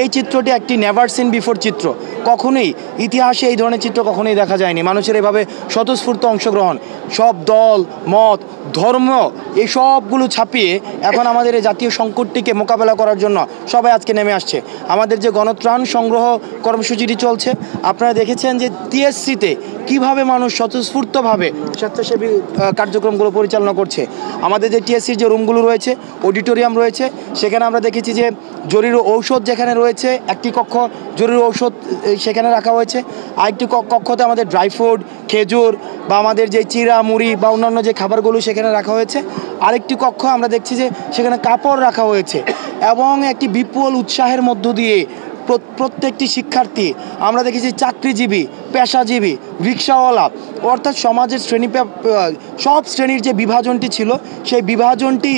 এই চিত্রটি একটি নেভার সিন বিফোর চিত্র। কখনোই ইতিহাসে এই ধরনের চিত্র কখনোই দেখা যায়নি। মানুষের এভাবে স্বতঃস্ফূর্ত অংশগ্রহণ, সব দল মত ধর্ম এই সবগুলো ছাপিয়ে এখন আমাদের এই জাতীয় সংকটটিকে মোকাবেলা করার জন্য সবাই আজকে নেমে আসছে। আমাদের যে গণত্রাণ সংগ্রহ কর্মসূচিটি চলছে, আপনারা দেখেছেন যে টিএসসিতে কিভাবে মানুষ স্বতঃস্ফূর্তভাবে স্বেচ্ছাসেবী কার্যক্রমগুলো পরিচালনা করছে। আমাদের যে টিএসসির যে রুমগুলো রয়েছে, অডিটোরিয়াম রয়েছে, সেখানে আমরা দেখেছি যে জরুরি ঔষধ যেখানে রয়েছে, একটি কক্ষ জরুরি ঔষধ সেখানে রাখা হয়েছে। আরেকটি কক্ষতে আমাদের ড্রাই ফ্রুট, খেজুর বা আমাদের যে চিড়া মুড়ি বা অন্যান্য যে খাবারগুলো সেখানে রাখা হয়েছে। আরেকটি কক্ষ আমরা দেখছি যে সেখানে কাপড় রাখা হয়েছে এবং একটি বিপুল উৎসাহের মধ্য দিয়ে প্রত্যেকটি শিক্ষার্থী, আমরা দেখেছি চাকরিজীবী, পেশাজীবী, রিক্সাওয়ালা, অর্থাৎ সমাজের সব শ্রেণীর যে বিভাজনটি ছিল সেই বিভাজনটি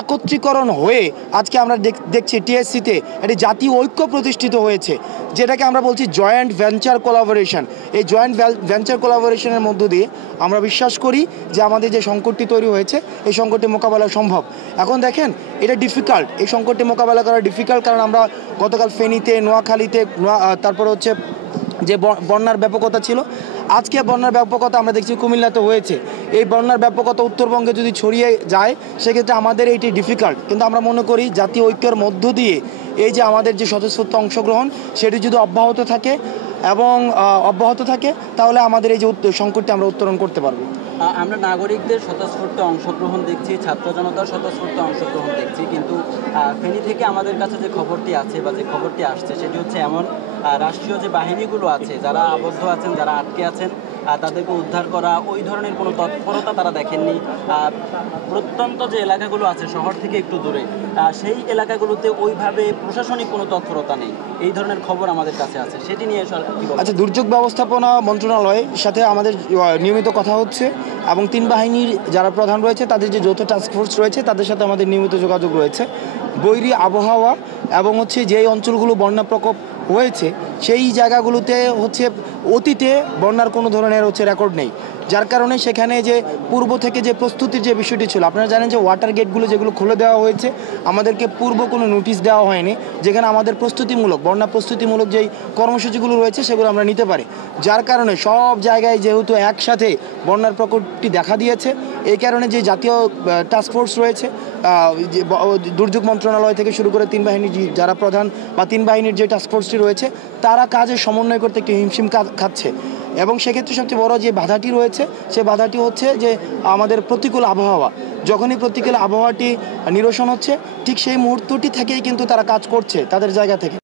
একত্রীকরণ হয়ে আজকে আমরা দেখছি টিএসসিতে একটি জাতীয় ঐক্য প্রতিষ্ঠিত হয়েছে, যেটাকে আমরা বলছি জয়েন্ট ভেঞ্চার কোলাবোরেশন। এই জয়েন্ট ভেঞ্চার কোলাবোরেশনের মধ্য দিয়ে আমরা বিশ্বাস করি যে আমাদের যে সংকটটি তৈরি হয়েছে এই সংকটটি মোকাবেলা সম্ভব। এখন দেখেন এটা ডিফিকাল্ট, এই সংকটটি মোকাবেলা করা ডিফিকাল্ট, কারণ আমরা গতকাল ফেনীতে, নোয়াখালীতে, তারপরে হচ্ছে যে বন্যার ব্যাপকতা ছিল, আজকে বন্যার ব্যাপকতা আমরা দেখছি কুমিল্লাতে হয়েছে। এই বন্যার ব্যাপকতা উত্তরবঙ্গে যদি ছড়িয়ে যায় সেক্ষেত্রে আমাদের এইটি ডিফিকাল্ট, কিন্তু আমরা মনে করি জাতীয় ঐক্যের মধ্য দিয়ে এই যে আমাদের যে স্বতঃস্ফূর্ত অংশগ্রহণ সেটি যদি অব্যাহত থাকে তাহলে আমাদের এই যে সংকটটি আমরা উত্তরণ করতে পারবো। আমরা নাগরিকদের স্বতঃস্ফূর্ত অংশগ্রহণ দেখছি, ছাত্র জনতার স্বতঃস্ফূর্ত অংশগ্রহণ দেখছি, কিন্তু ফেনী থেকে আমাদের কাছে যে খবরটি আছে বা যে খবরটি আসছে সেটি হচ্ছে এমন রাষ্ট্রীয় যে বাহিনীগুলো আছে, যারা আবদ্ধ আছেন, যারা আটকে আছেন, তাদেরকে উদ্ধার করা ওই ধরনের কোনো তৎপরতা তারা দেখেননি। প্রত্যন্ত যে এলাকাগুলো আছে শহর থেকে একটু দূরে, সেই এলাকাগুলোতে ওইভাবে প্রশাসনিক কোনো তৎপরতা নেই, এই ধরনের খবর আমাদের কাছে আছে। সেটি নিয়ে সরকার কি বলে? আচ্ছা, দুর্যোগ ব্যবস্থাপনা মন্ত্রণালয়ের সাথে আমাদের নিয়মিত কথা হচ্ছে এবং তিন বাহিনীর যারা প্রধান রয়েছে তাদের যে যৌথ টাস্কফোর্স রয়েছে তাদের সাথে আমাদের নিয়মিত যোগাযোগ রয়েছে। বৈরী আবহাওয়া এবং হচ্ছে যেই অঞ্চলগুলো বন্যা প্রকোপ হয়েছে সেই জায়গাগুলোতে হচ্ছে অতীতে বন্যার কোনো ধরনের রেকর্ড নেই, যার কারণে সেখানে যে পূর্ব থেকে যে প্রস্তুতির যে বিষয়টি ছিল, আপনারা জানেন যে ওয়াটার গেটগুলো যেগুলো খুলে দেওয়া হয়েছে আমাদেরকে পূর্ব কোনো নোটিশ দেওয়া হয়নি, যেখানে আমাদের বন্যা প্রস্তুতিমূলক যেই কর্মসূচিগুলো রয়েছে সেগুলো আমরা নিতে পারি। যার কারণে সব জায়গায় যেহেতু একসাথে বন্যার প্রকোপটি দেখা দিয়েছে, এই কারণে যে জাতীয় টাস্কফোর্স রয়েছে, দুর্যোগ মন্ত্রণালয় থেকে শুরু করে তিন বাহিনীর যারা প্রধান বা তিন বাহিনীর যে টাস্কফোর্সটি রয়েছে তারা কাজে সমন্বয় করতে একটি হিমশিম খাচ্ছে। এবং সেক্ষেত্রে সবচেয়ে বড় যে বাধাটি রয়েছে সে বাধাটি হচ্ছে যে আমাদের প্রতিকূল আবহাওয়া। যখনই প্রতিকূল আবহাওয়াটি নিরসন হচ্ছে ঠিক সেই মুহূর্তটি থেকেই কিন্তু তারা কাজ করছে তাদের জায়গা থেকে।